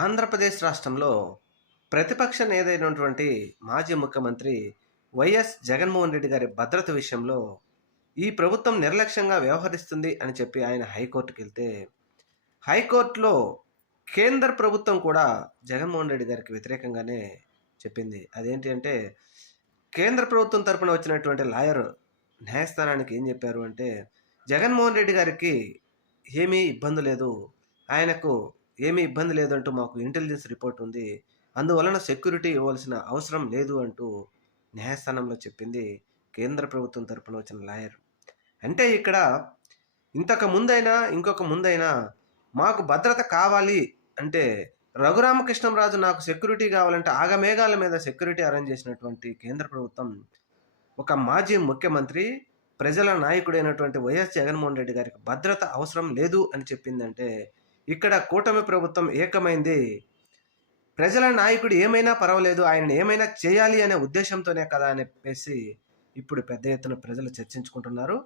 ఆంధ్రప్రదేశ్ రాష్ట్రంలో ప్రతిపక్ష నేతైనటువంటి మాజీ ముఖ్యమంత్రి వైఎస్ జగన్మోహన్ రెడ్డి గారి భద్రత విషయంలో ఈ ప్రభుత్వం నిర్లక్ష్యంగా వ్యవహరిస్తుంది అని చెప్పి ఆయన హైకోర్టుకెళ్తే, హైకోర్టులో కేంద్ర ప్రభుత్వం కూడా జగన్మోహన్ రెడ్డి గారికి వ్యతిరేకంగానే చెప్పింది. అదేంటి అంటే, కేంద్ర ప్రభుత్వం తరపున వచ్చినటువంటి లాయర్ న్యాయస్థానానికి ఏం చెప్పారు అంటే, జగన్మోహన్ రెడ్డి గారికి ఏమీ ఇబ్బంది లేదు. ఆయనకు ఏమీ ఇబ్బంది లేదంటూ మాకు ఇంటెలిజెన్స్ రిపోర్ట్ ఉంది. అందువలన సెక్యూరిటీ ఇవ్వాల్సిన అవసరం లేదు అంటూ న్యాయస్థానంలో చెప్పింది కేంద్ర ప్రభుత్వం తరపున వచ్చిన లాయర్. అంటే ఇక్కడ ఇంతకు ముందైనా, ఇంకొక ముందైనా మాకు భద్రత కావాలి అంటే రఘురామకృష్ణంరాజు నాకు సెక్యూరిటీ కావాలంటే ఆగమేఘాల మీద సెక్యూరిటీ అరేంజ్ చేసినటువంటి కేంద్ర ప్రభుత్వం ఒక మాజీ ముఖ్యమంత్రి, ప్రజల నాయకుడైనటువంటి వైఎస్ జగన్మోహన్ రెడ్డి గారికి భద్రత అవసరం లేదు అని చెప్పిందంటే, ఇక్కడ కూటమి ప్రభుత్వం ఏకమైంది ప్రజల నాయకుడు ఏమైనా పర్వాలేదు, ఆయనను ఏమైనా చేయాలి అనే ఉద్దేశంతోనే కదా అని చెప్పేసి ఇప్పుడు పెద్ద ఎత్తున ప్రజలు చర్చించుకుంటున్నారు.